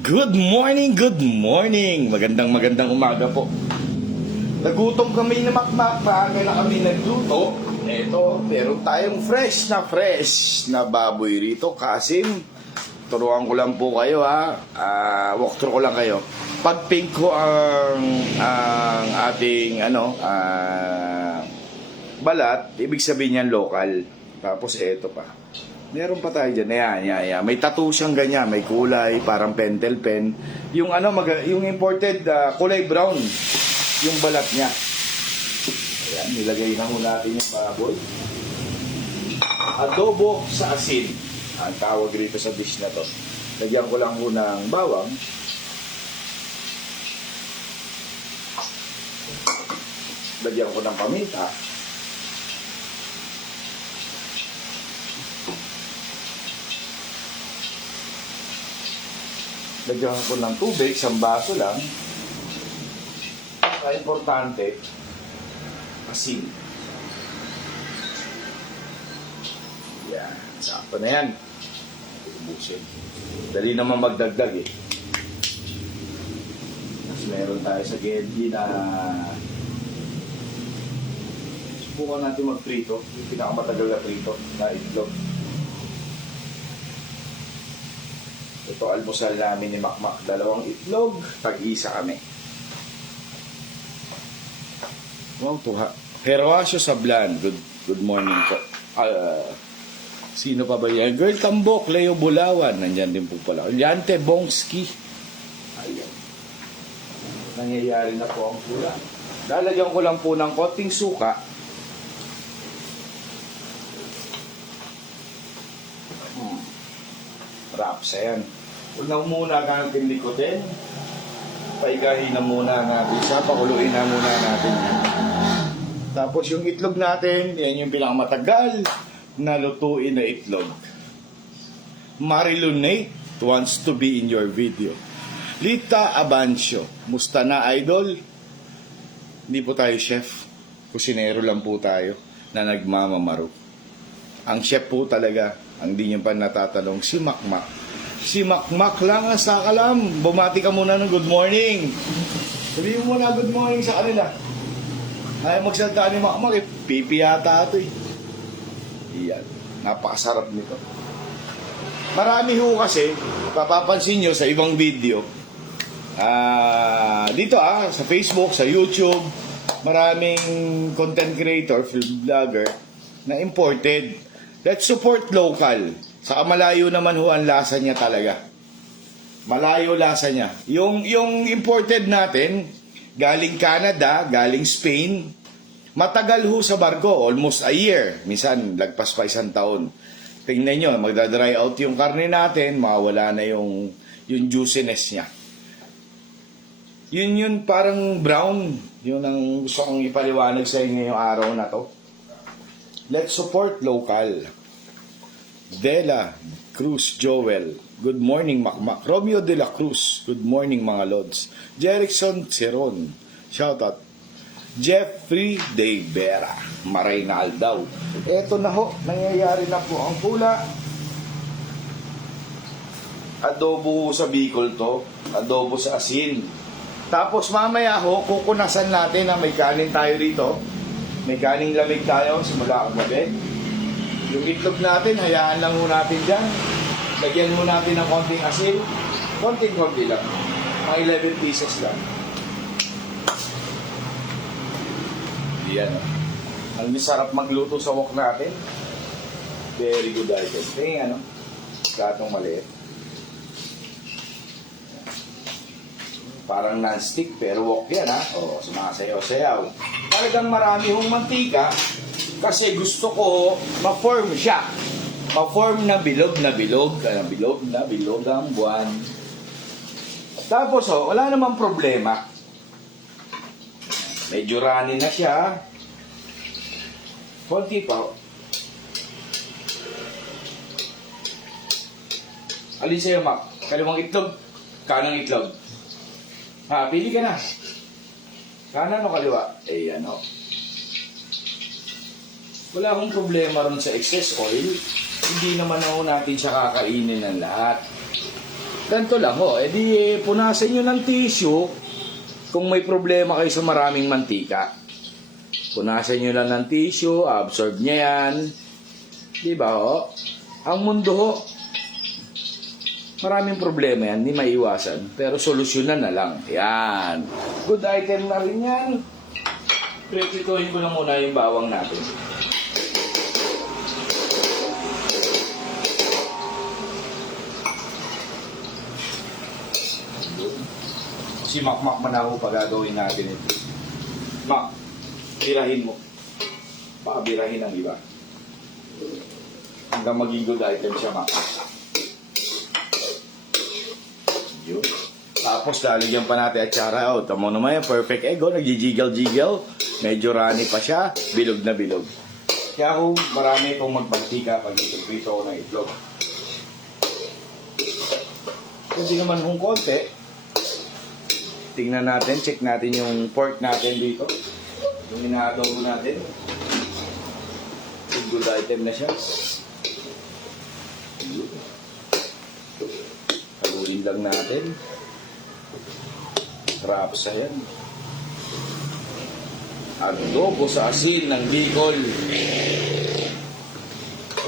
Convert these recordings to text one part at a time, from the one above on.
Good morning, good morning. Magandang umaga po. Nagutom kami na makmak, maaga na kami nagluto. Eto, meron tayong fresh na baboy rito. Kasim, turuan ko lang po kayo ha. Walkthrough ko lang kayo. Pag pink ko ang ating balat, ibig sabihin yan local. Tapos eto pa. Meron pa tayo dyan. Ayan. May tattoo siyang ganyan. May kulay, parang pentel pen. Yung yung imported kulay brown. Yung balat niya. Ayan, nilagay na ho natin yung baboy. Adobo sa asin. Ang tawag rito sa dish na to. Lagyan ko lang ho ng bawang. Lagyan ko ng paminta. Lagyan ko ng tubig, isang baso lang. Ang importante, asin. Yan, sakto na yan. Ubusin. Dali naman magdagdag eh. Tapos meron tayo sa Genji na subukan natin magprito. Yung pinakamatagal na prito na itlog. Ito almusal namin ni Makmak. 2 itlog, tag-isa kami. Wow, tuha. Herwasyo Sablan. Good morning po. Sino pa ba yan? Girl Tambok, Leo Bulawan. Nandyan din po pala. Liante Bongski. Ayan. Nangyayari na po ang pula. Lalagyan ko lang po ng konting suka. Wraps, ayan. Unang muna natin likotin. Paigahin na muna natin siya. Pakuluin na muna natin yan. Tapos yung itlog natin, yan yung pinakamatagal na lutuin na itlog. Marilu Nate wants to be in your video. Lita Abancio, musta na idol? Hindi po tayo chef. Kusinero lang po tayo na nagmamamaro. Ang chef po talaga, ang di nyo pa natatanong, si Makmak. Si Makmak lang sa kalam. Bumati ka muna ng good morning. Sabihin mo muna good morning sa kanila. Ayaw magsalita ni Makmak, pipi yata ito eh. Iyan, napakasarap nito. Marami ho kasi, papapansin nyo sa ibang video, dito sa Facebook, sa YouTube, maraming content creator, film vlogger, na imported. Let's support local. Saka malayo naman ho ang lasa niya talaga. Malayo lasa niya. Yung imported natin, galing Canada, galing Spain, matagal ho sa barko, almost a year. Minsan, lagpas pa 1 taon. Tingnan nyo, magdadry out yung karne natin, mawala na yung juiciness niya. Yun parang brown. Yun ang gusto kong ipaliwanag sa inyo ngayong araw na to. Let's support local. Dela Cruz Joel, good morning Makmak. Romeo de la Cruz, good morning mga lods. Jerickson Ceron, shoutout. Jeffrey De Vera, Maray na Aldaw. Eto na ho, nangyayari na po ang pula. Adobo sa Bicol to, adobo sa asin. Tapos mamaya ho, kukunasan natin na may kanin tayo rito. May kaning lamig tayo simula kagabi. Yung itlog natin, hayaan lang mo natin dyan. Lagyan mo natin ng konting asin. Konting-konti lang. Mga 11 pieces lang. Yan. Ang sarap magluto sa wok natin. Very good item. Tingnan, platong maliit. Parang non-stick pero wok yan O, sumasayaw-sayaw. Talagang marami hong mantika. Kasi gusto ko ma-form siya. Ma-form na bilog na bilog. Bilog na bilog ang buwan. Tapos wala namang problema. Medyo runny na siya. Konti pa. Alin sa'yo, Mak? Kaliwang itlog? Kanang itlog? Pili ka na. Kanan o kaliwa? Ano. Wala akong problema ron sa excess oil. Hindi naman natin siya kakainin ng lahat. Ganito lang ho. E di punasan nyo ng tissue kung may problema kayo sa maraming mantika. Punasan nyo lang ng tissue, absorb niya yan. Di ba ho? Ang mundo ho, maraming problema yan, hindi maiwasan. Pero solusyonan na lang. Yan. Good item na rin yan. Prepituhin ko na muna yung bawang natin. Si Makmak Manaho pa gagawin natin ito. Mak, birahin mo. Baka birahin ang iba. Hanggang maging good item siya, Mak. Yun. Tapos lalagyan pa natin atsara. Oh, tamo naman yan. Perfect egg. Oh, nagjijigal-jigal. Medyo runny pa siya. Bilog na bilog. Kaya kung marami itong magbantika pag ito ko ng itlog. Kasi naman kung konti, tingnan natin, check natin yung pork natin dito. Yung ina-adobo natin. Good item na siya. Haluin lang natin. Sarap sa yan. Adobo sa asin ng Bicol.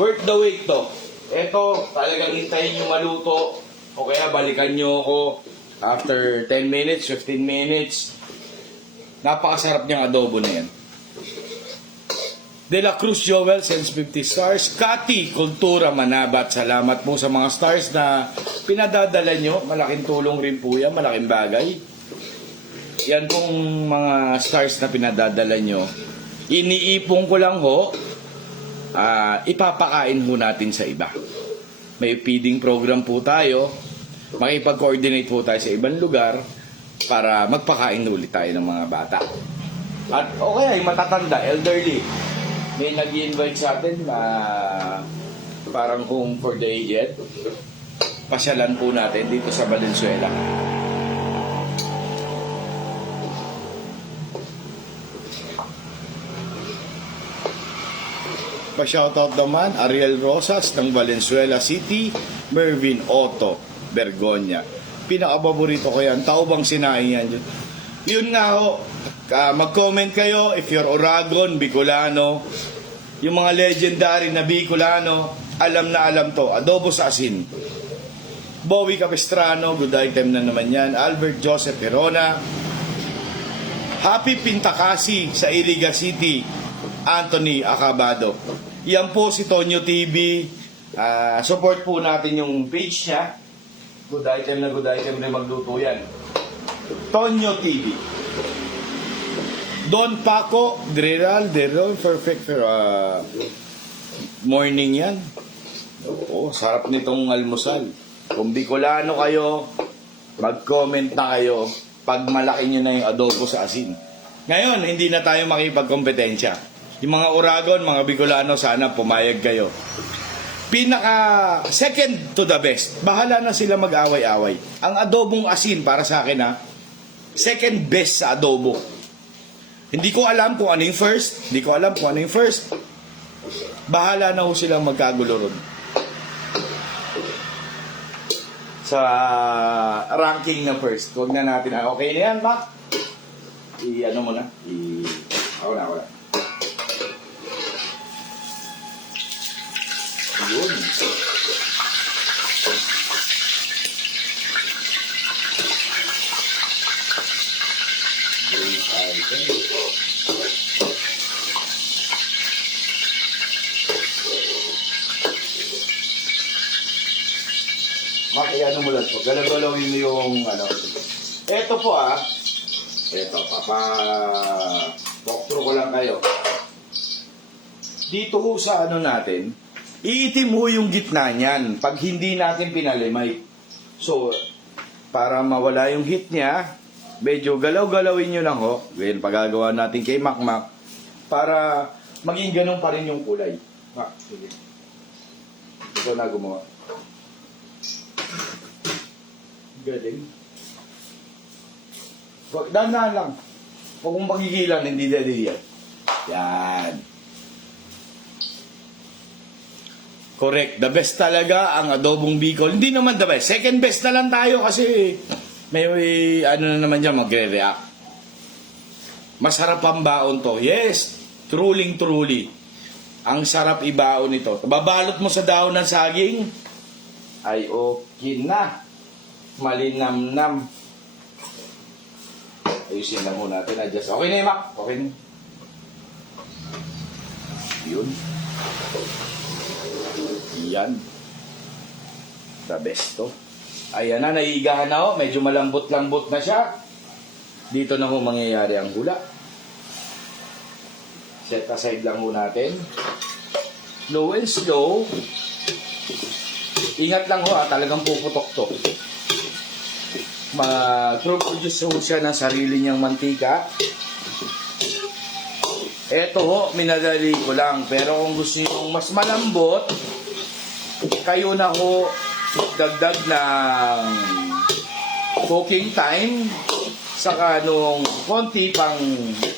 Worth the wait to. Ito, talagang hintayin nyo maluto. O kaya balikan nyo ako after 10 minutes, 15 minutes. Napakasarap niyang adobo na yan. De La Cruz Joel sends 50 stars. Kati Kultura Manabat, salamat po sa mga stars na pinadadala nyo. Malaking tulong rin po yan, malaking bagay. Yan pong mga stars na pinadadala nyo. Iniipong ko lang ho, ipapakain ho natin sa iba. May feeding program po tayo. Makipag-coordinate po tayo sa ibang lugar para magpakain ulit tayo ng mga bata. At okay, matatanda, elderly. May nag-invite sa atin na parang home for the aged. Pasyalan po natin dito sa Valenzuela. Pa-shoutout naman, Ariel Rosas ng Valenzuela City, Mervin Otto, Bergonya. Pinakababorito ko yan. Tao bang sinaing yan? Yun nga ho. Mag-comment kayo if you're Oragon, Bicolano. Yung mga legendary na Bicolano, alam na alam to. Adobo sa asin. Bowie Capistrano, good item na naman yan. Albert Joseph Herona. Happy Pintakasi sa Iriga City, Anthony Acabado. Yan po si Tonyo TV. Support po natin yung page niya. Good item rin magluto yan. Tonyo TV. Don Paco, Driral, perfect for morning yan. Oo, sarap nitong almusal. Kung Bicolano kayo, mag-comment na kayo pag malaki nyo na yung adobo sa asin. Ngayon, hindi na tayo makipagkompetensya. Yung mga Oragon, mga Bicolano, sana pumayag kayo. Pinaka second to the best. Bahala na sila mag-away-away. Ang adobong asin para sa akin second best sa adobo. Hindi ko alam kung ano yung first. Bahala na ho silang magkagulo ron. Sa ranking na first. Huwag na natin. Okay na yan, Mac? Ako na. Yun. Great item. Makiyano mo lang po. Galagalawin mo yung Ito po Ito, walkthrough ko lang kayo. Dito ho sa natin, iitim ho yung gitna niyan pag hindi natin pinalimay. So, para mawala yung heat niya, medyo galaw-galawin nyo lang ho. Well, pagagawa natin kay Makmak para maging ganun pa rin yung kulay. Sige. Ito na gumawa. Galing. Dahan-dahan lang. Huwag mong pagigilan, hindi dali yan. Yan. Correct. The best talaga ang adobong Bicol. Hindi naman the best. Second best na lang tayo kasi may ano na naman dyan magre-react. Masarap ang baon to. Yes, truly. Ang sarap ibaon nito. Babalot mo sa dahon ng saging, ay okay na. Malinamnam. Ayusin lang muna natin. Adjust. Okay na yun, Mac. Okay na. Yun. Yan. The best to. Ayan na, naiigahan na ho. Medyo malambot-lambot na siya. Dito na ho mangyayari ang hula. Set aside lang ho natin. Low and slow. Ingat lang ho, talagang puputok to. Mag-produce ho siya ng sarili niyang mantika. Eto ho, minadali ko lang. Pero kung gusto niyo mas malambot, kayo na ho dagdag ng cooking time saka nung konti pang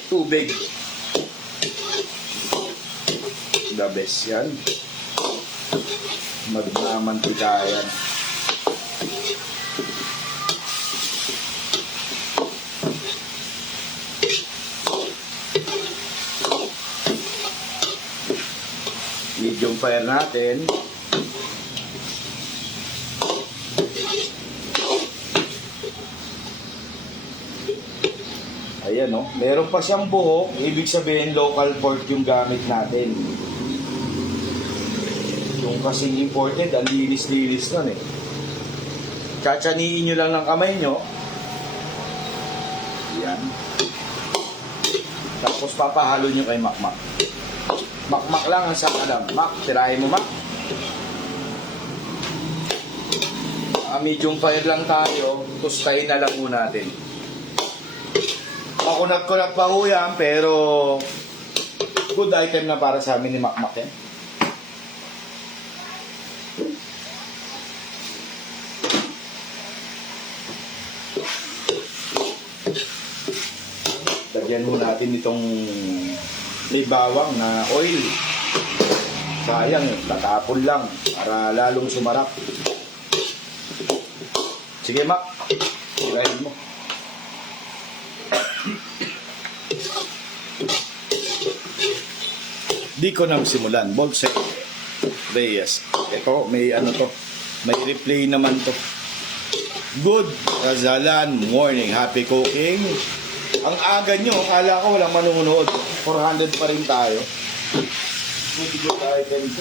tubig. The best yan. Magmamantika yan. Medium fire natin. Ayan o. Meron pa siyang buhok. Ibig sabihin local pork yung gamit natin. Yung kasing imported, ang linis-linis nun eh. Tsatsaniin nyo lang ng kamay nyo. Yan. Tapos papahalo nyo kay Makmak. Makmak lang ang sakalam. Mak, tirahin mo, Mak. Medium fire lang tayo. Tustahin na lang muna natin. Makunat-kunat pa ho yan, pero good item na para sa amin ni Makmak yan. Lagyan mo natin itong may bawang na oil. Sayang, tatapon lang para lalong sumarap. Sige, Mak. Tirahin mo. Di ko na simulan. Bolsek Reyes. Ito, may ano to. May replay naman to. Good Razalan morning. Happy cooking. Ang aga nyo, kala ko walang manunood. 400 pa rin tayo. Hindi ko tayo ganito.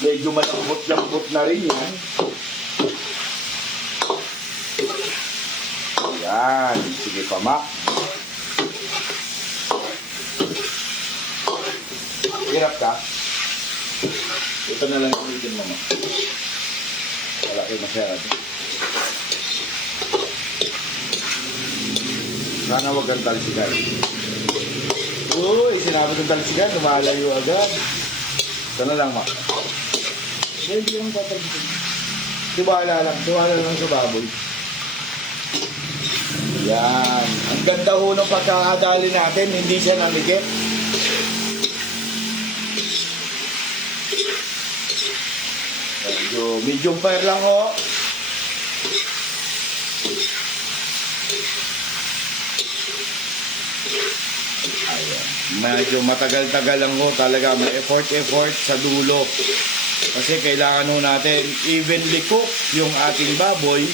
Medyo malambot-lambot na rin yan. Yan. Sige pa, Mak. Hirap ka. Ito na lang ulitin mo, Mak. Malaki masyado. Sana huwag kang talsikan. Uy, sinabi kong talsikan. Lumalayo agad. Ito na lang, Mak. Hindi yung tatalsikan. Tiwala lang sa baboy. Yan. Ang ganda ho ng pagkakadali natin. Hindi siya namigit. Medium fire lang ho. Ayan. Medyo matagal-tagal lang ho. Talaga may effort sa dulo. Kasi kailangan ho natin evenly cook yung ating baboy.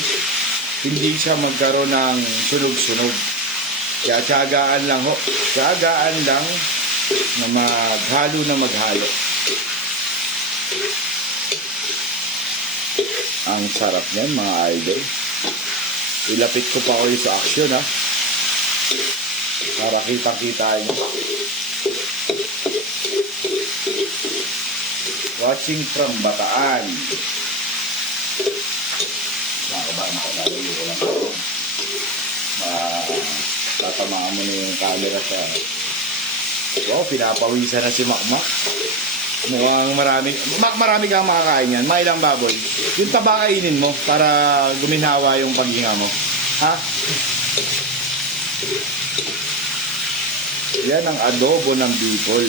Hindi siya magkaroon ng sunog-sunog. Kaya tiyagaan lang ho. Tiyagaan lang na maghalo. Ang sarap niyan, mga idol. Ilapit ko pa kayo sa action, ha. Para kitang-kita nyo. Watching from Bataan. Nakakabahan ako, lalayo ko lang. Tatamaan mo na yung camera sa... Wow, pinapawisan na si Makmak. Mukhang marami kang makakain yan. Mga ilang baboy. Yung taba kainin mo para guminawa yung paghinga mo. Ha? Yan ang adobo ng Bicol.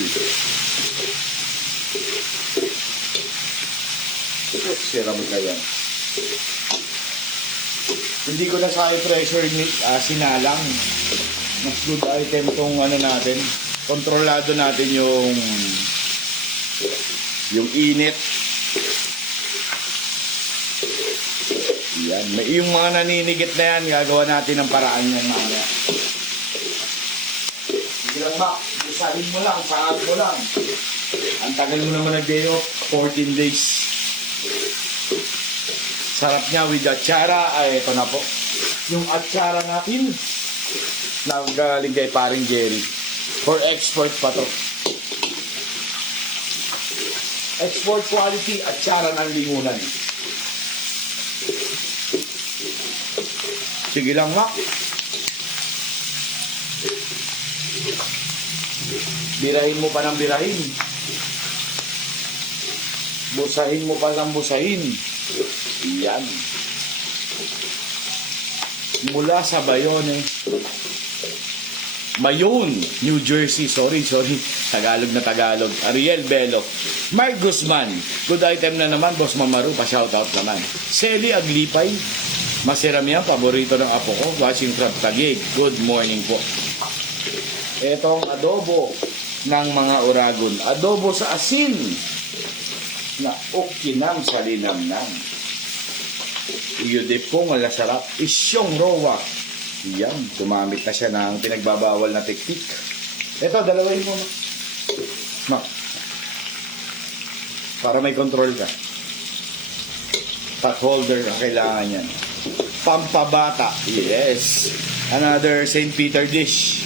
Siram ka yan. Hindi ko na sa pressure sinalang. Mas good item tong ano natin. Kontrolado natin yung init. Yan. Yung mga naninigit na yan, gagawa natin ng paraan yan mamaya. Sige lang ba, isahin mo lang, sahag mo lang. Ang tagal mo naman nag-day off, 14 days. Sarap niya with atsara. Ay, ito na po. Yung atsara natin, nagaling kay paring Jerry. For export pa to. Export quality at atsara ng Lingunan. Sige lang, Mac. Birahin mo pa ng birahin. Busahin mo pa ng busahin. Yan. Mula sa Bayonne, Mayon, New Jersey. Sorry. Tagalog na Tagalog. Ariel Bello. Mark Guzman. Good item na naman. Boss Mamaru. Pa-shoutout naman. Selly Aglipay. Masiram yan. Paborito ng apo ko. Watching from Taguig. Good morning po. Etong adobo ng mga Uragon. Adobo sa asin na ukinam sa linamnam. Iyo de po nga lasarap. Isyong rowa. Yan, gumamit na siya ng pinagbabawal na teknik. Ito, dalawain mo. No. Para may control ka. Pot holder ang kailangan yan. Pampabata. Yes. Another St. Peter dish.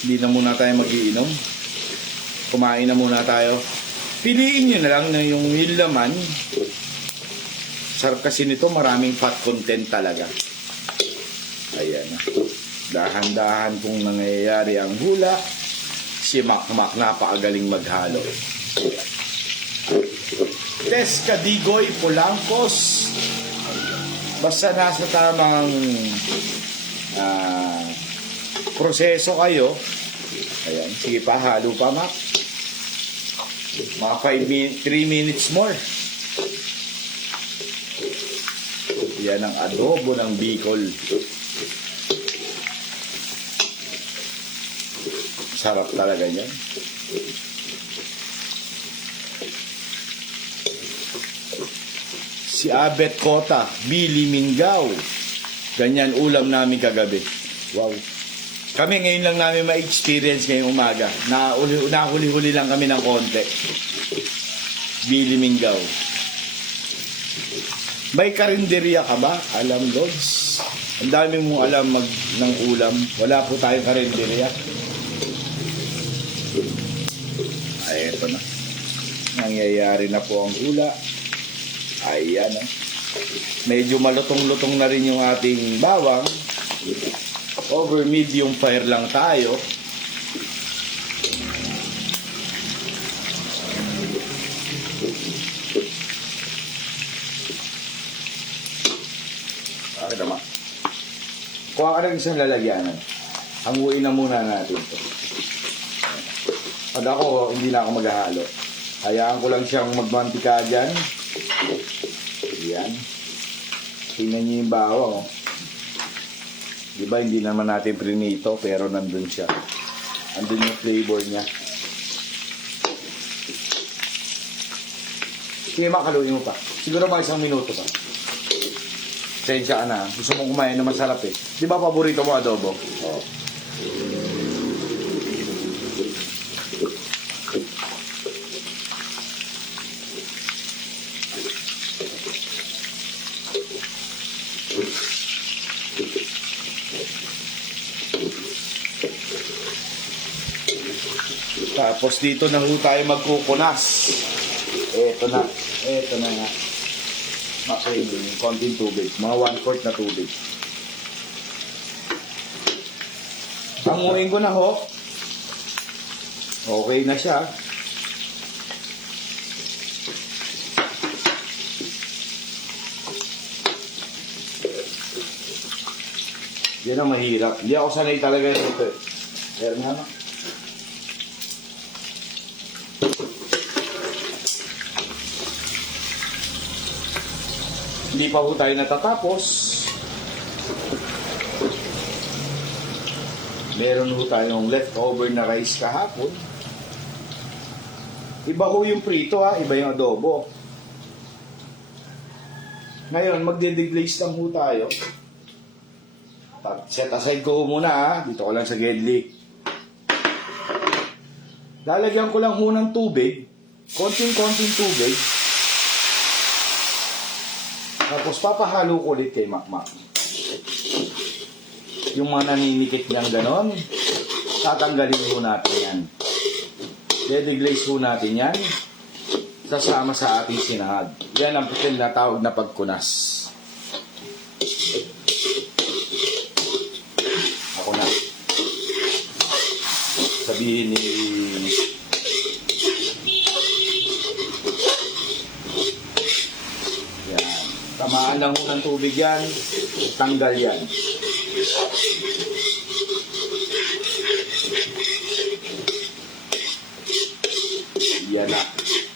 Hindi na muna tayo mag-iinom. Kumain na muna tayo. Piliin nyo na lang na yung laman. Sarap kasi nito, maraming fat content talaga. Ayan. Dahan-dahan pong nangyayari ang hula. Si Makmak napakagaling maghalo. Tess Kadigoy Pulangkos. Basta nasa tamang proseso kayo. Ayan. Sige pa, halo pa, Mak. Mga 3 minutes more. Yan ang adobo ng Bicol. Sarap talaga yan. Si Abet Kota, Billy Mingaw. Ganyan ulam namin kagabi. Wow. Kami ngayon lang namin ma-experience ngayong umaga. Nahuli-huli lang kami ng konti. Billy Mingaw. May karinderya ka ba? Alam, Lods. Ang dami mong alam ng ulam. Wala po tayong karinderya. Ay, eto na. Nangyayari na po ang hula. Ayan, medyo malutong-lutong na rin yung ating bawang. Over medium fire lang tayo. Okay naman. Kuha ka ng isang lalagyanan. Hanguin na muna natin ito. Pag ako, hindi na ako maghahalo. Hayaan ko lang siyang magmantika dyan. Yan. Tingnan niyo yung bawang, oh. Diba, hindi naman natin prinito, pero nandun siya. Nandun yung flavor niya. Sige, makaluin mo pa. Siguro mga 1 minuto pa. Sensya ka na. Gusto mong kumain na masarap eh. Di ba paborito mo adobo? Oo. Tapos dito na ho tayo magkukunas. Ito na nga. Okay, konting tubig. Mga 1/4 na tubig. Tanguin ko na ho. Okay na siya. Yan ang mahirap. Hindi ako sanay talaga nito eh. Pero nga na. Hindi pa po tayo natatapos. Meron po tayong leftover na rice kahapon. Iba ho yung prito ha, iba yung adobo. Ngayon, magde-deglaze lang po tayo. Set aside ko muna ha, dito ko lang sa gedli. Lalagyan ko lang ho ng tubig, konting-konting tubig. Tapos papahalo ko ulit kay Makmak. Yung mga naninikit ng ganon, tatanggalin ho natin yan. Dedeglaze ho natin yan, sasama sa ating sinahag. Yan ang tinatawag na pagkunas. Ako na. Sabihin ni yan. Tamaan lang ho ng tubig yan, tanggal yan.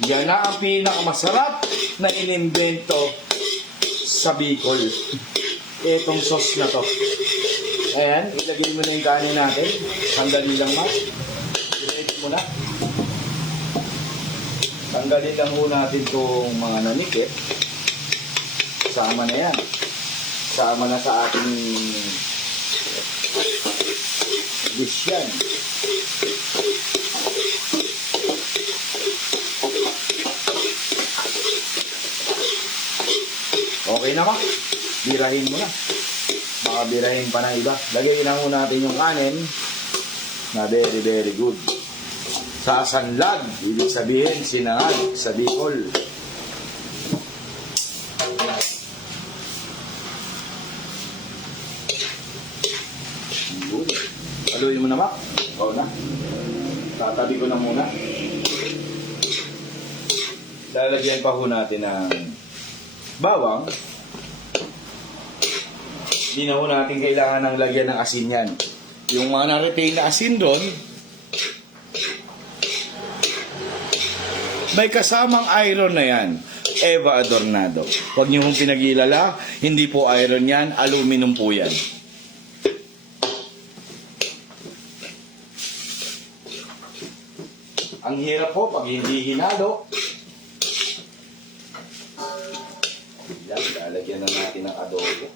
Yan na ang pinakamasarap na inimbento sa Bicol. Itong sauce na to. Ayan, ilagay mo na yung kanin natin. Sandali lang ma. Ilagay mo na. Tanggalin lang ho natin itong mga nanikit. Sama na yan. Sama na sa ating dish yan. Okay na ba? Birahin mo na. Baka birahin pa ng iba. Lagay na ho natin yung kanin na very very good. Sasanlag, ibig sabihin sinangag sa Bicol. Haluin mo na ba? Oo na. Tatabi ko na muna. Lalagyan pa ho natin ng bawang. Hindi na ho natin kailangan ng lagyan ng asin yan. Yung mga na-retain na asin doon, may kasamang iron na yan. Eva Adornado. Huwag niyo hong pinag-iilala, hindi po iron yan, aluminum po yan. Ang hirap po pag hindi hinalo. Yan, lalagyan na natin ng adobo.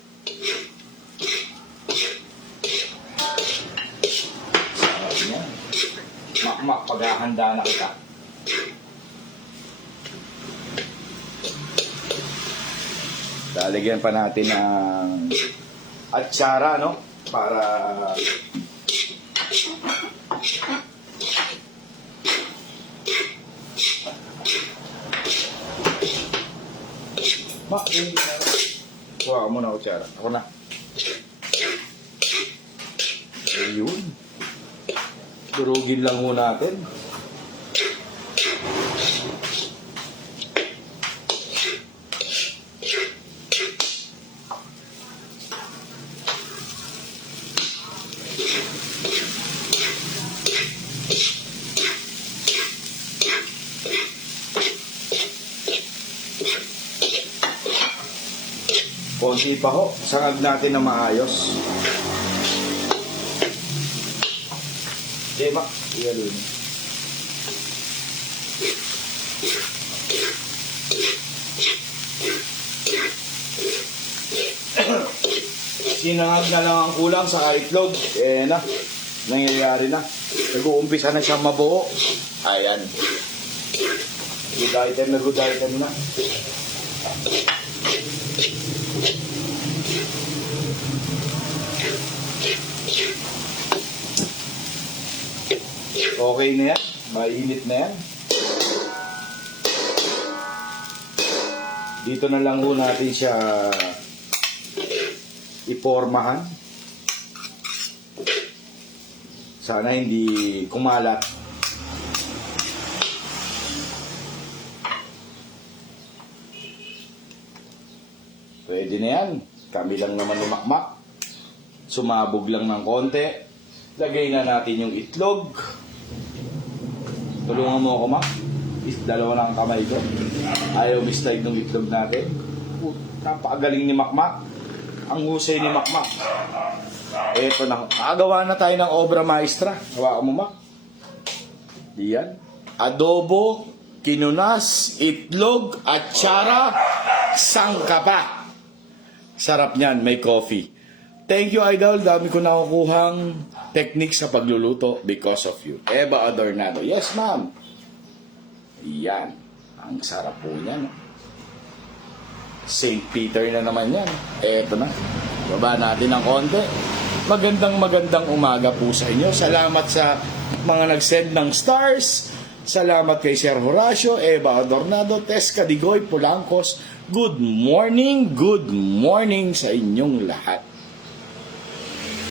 Sarap niya. Makmak, paghahanda na kita. Lalagyan pa natin ng atsara, no? Para hindi na. Kuha ka muna, kutsara. Ako na. Ayun. Durugin lang muna natin. Konti pa ho, sangag natin na maayos. Diba? Iyaluin. Sinangag na lang ang kulang sa itlog. Na, nangyayari na. Nag-uumpisa na siya mabuo. Ayan. Good item na good item na. Okay na yan. Mainit na yan. Dito na lang ho natin siya ipormahan. Sana hindi kumalat. Pwede na yan. Kami lang naman lumakmak. Sumabog lang ng konti. Lagay na natin yung itlog. Tulungan mo ako, Ma. Dalawa na ang kamay ko. Ayaw mislide ng itlog natin. Napakagaling ni Makmak. Ang husay ni Makmak. Eto na. Nakagawa na tayo ng obra maestra. Hawakan mo, Ma. Diyan. Adobo, kinunas, itlog, atsara, sangkapa. Sarap niyan, may coffee. Thank you, Idol. Dami ko nakukuhang technique sa pagluluto because of you. Eva Adornado. Yes, ma'am. Yan. Ang sarap po niyan. St. Peter na naman yan. Eto na. Baba natin ng konti. Magandang umaga po sa inyo. Salamat sa mga nag-send ng stars. Salamat kay Sir Horacio, Eva Adornado, Tess Cadigoy, Polancos. Good morning sa inyong lahat.